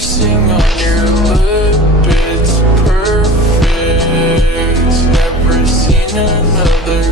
icing on your lip, it's perfect. Never seen another